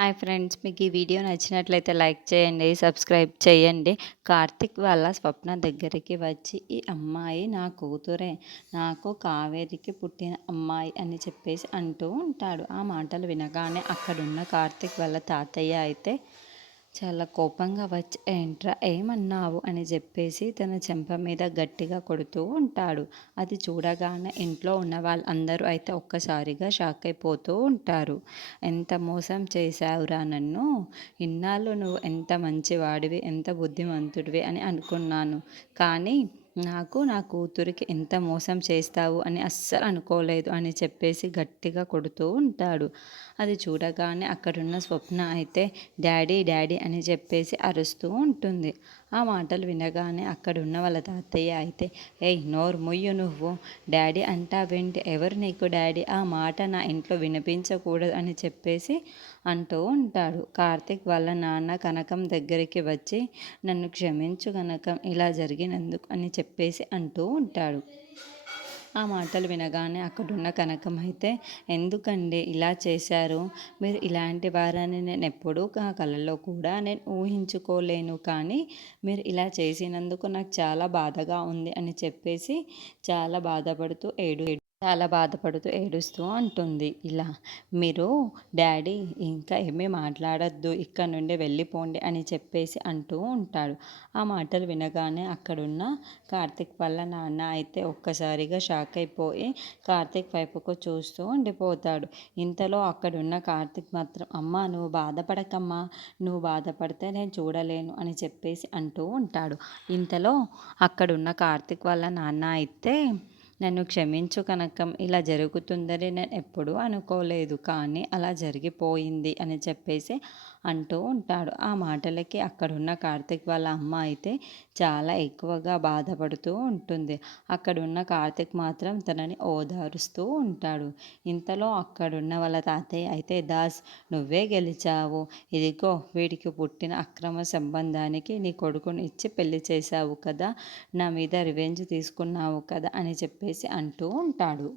Hi friends, మీకు ఈ video నచ్చినట్లయితే లైక్ చేయండి, సబ్స్క్రైబ్ చేయండి. కార్తిక్ వాళ్ళ స్వప్న దగ్గరికి వచ్చి, ఈ అమ్మాయి నా కూతురే, నాకు కావేరికి పుట్టిన అమ్మాయి అని చెప్పేసి అంటూ ఉంటాడు. ఆ మాటలు వినగానే అక్కడున్న కార్తిక్ వాళ్ళ తాతయ్య అయితే చాలా కోపంగా వచ్చి, ఏంట్రా ఏమన్నావు అని చెప్పేసి తన చెంప మీద గట్టిగా కొడుతూ ఉంటాడు. అది చూడగానే ఇంట్లో ఉన్న వాళ్ళందరూ అయితే ఒక్కసారిగా షాక్ అయిపోతూ ఉంటారు. ఎంత మోసం చేశావురా నన్ను, ఇన్నాళ్ళు నువ్వు ఎంత మంచివాడివి, ఎంత బుద్ధిమంతుడివి అని అనుకున్నాను. కానీ నా కూతురికి ఎంత మోసం చేస్తావు అని అస్సలు అనుకోలేదు అని చెప్పేసి గట్టిగా కొడుతూ ఉంటాడు. అది చూడగానే అక్కడున్న స్వప్న అయితే డాడీ డాడీ అని చెప్పేసి అరుస్తూ ఉంటుంది. ఆ మాటలు వినగానే అక్కడున్న వాళ్ళ తాతయ్య అయితే, ఏయ్ నోరు ముయ్యు నువ్వు, డాడీ అంటావేంటి, ఎవరు నీకు డాడీ, ఆ మాట నా ఇంట్లో వినిపించకూడదు అని చెప్పేసి అంటూ ఉంటాడు. కార్తిక్ వాళ్ళ నాన్న కనకం దగ్గరికి వచ్చి, నన్ను క్షమించు కనకం, ఇలా జరిగినందుకు అని చెప్పేసి అంటూ ఉంటాడు. ఆ మాటలు వినగానే అక్కడున్న కనకం అయితే, ఎందుకండి ఇలా చేశారు, మీరు ఇలాంటి వారని నేను ఎప్పుడూ కలలో కూడా నేను ఊహించుకోలేను, కానీ మీరు ఇలా చేసినందుకు నాకు చాలా బాధగా ఉంది అని చెప్పేసి చాలా బాధపడుతూ ఏడుస్తూ అంటుంది. ఇలా మీరు డాడీ ఇంకా ఏమీ మాట్లాడొద్దు, ఇక్కడ నుండి వెళ్ళిపోండి అని చెప్పేసి అంటూ ఉంటాడు. ఆ మాటలు వినగానే అక్కడున్న కార్తిక్ వాళ్ళ నాన్న అయితే ఒక్కసారిగా షాక్ అయిపోయి కార్తిక్ వైపుకు చూస్తూ ఉండిపోతాడు. ఇంతలో అక్కడున్న కార్తిక్ మాత్రం, అమ్మా నువ్వు బాధపడకమ్మా, నువ్వు బాధపడితే నేను చూడలేను అని చెప్పేసి అంటూ ఉంటాడు. ఇంతలో అక్కడున్న కార్తిక్ వాళ్ళ నాన్న అయితే, నన్ను క్షమించు కనకం, ఇలా జరుగుతుందని నేను ఎప్పుడూ అనుకోలేదు, కానీ అలా జరిగిపోయింది అని చెప్పేసి అంటూ ఉంటాడు. ఆ మాటలకి అక్కడున్న కార్తిక్ వాళ్ళ అమ్మ అయితే చాలా ఎక్కువగా బాధపడుతూ ఉంటుంది. అక్కడున్న కార్తిక్ మాత్రం తనని ఓదారుస్తూ ఉంటాడు. ఇంతలో అక్కడున్న వాళ్ళ తాతయ్య అయితే, దాస్ నువ్వే గెలిచావు, ఇదిగో వీడికి పుట్టిన అక్రమ సంబంధానికి నీ కొడుకుని ఇచ్చి పెళ్లి చేశావు కదా, నా మీద రివెంజ్ తీసుకున్నావు కదా అని చెప్పేసి అంటూ ఉంటాడు.